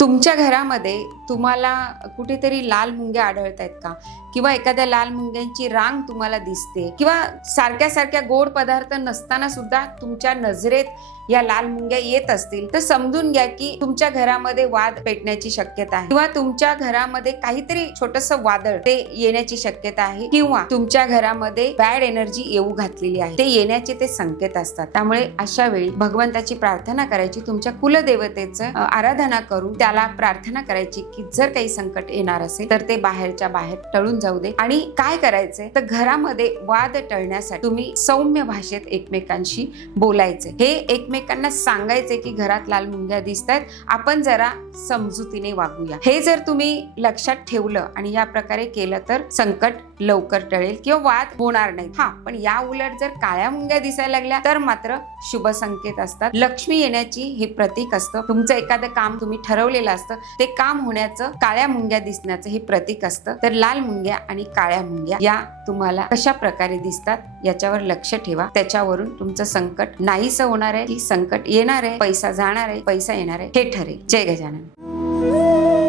तुमच्या घरामध्ये तुम्हाला कुठेतरी लाल मुंग्या आढळत आहेत का? किंवा एखाद्या लाल मुंग्यांची रांग तुम्हाला दिसते, किंवा सारख्या सारख्या गोड पदार्थ नसताना सुद्धा तुमच्या नजरेत या लाल मुंग्या येत असतील, तर समजून घ्या की तुमच्या घरामध्ये वाद पेटण्याची शक्यता आहे, किंवा तुमच्या घरामध्ये काहीतरी छोटंसं वादळ ते येण्याची शक्यता आहे, किंवा तुमच्या घरामध्ये बॅड एनर्जी येऊ घातलेली आहे, ते येण्याचे ते संकेत असतात. त्यामुळे अशा वेळी भगवंताची प्रार्थना करायची, तुमच्या कुलदेवतेचं आराधना करून त्याला प्रार्थना करायची की जर काही संकट येणार असेल तर ते बाहेरच्या बाहेर टळून जाऊ दे. आणि काय करायचंय तर घरामध्ये वाद टळण्यासाठी तुम्ही सौम्य भाषेत एकमेकांशी बोलायचे. हे एकमेकांना सांगायचे की घरात लाल मुंग्या दिसतायत, आपण जरा समजुतीने वागूया. हे जर तुम्ही लक्षात ठेवलं आणि या प्रकारे केलं तर संकट लवकर टळेल किंवा वाद होणार नाही. पण या उलट जर काळ्या मुंग्या दिसायला लागल्या तर मात्र शुभ संकेत असतात. लक्ष्मी येण्याची हे प्रतीक असतं. तुमचं एखादं काम तुम्ही ठरवलेलं असतं, ते काम होण्याचं, काळ्या मुंग्या दिसण्याचं हे प्रतीक असतं. तर लाल मुंग्या आणि काळ्या मुंग्या या तुम्हाला कशा प्रकारे दिसतात याच्यावर लक्ष ठेवा. त्याच्यावरून तुमचं संकट नाहीसं होणार आहे की संकट येणार आहे, पैसा जाणार आहे, पैसा येणार आहे हे ठरेल. जय गजानन.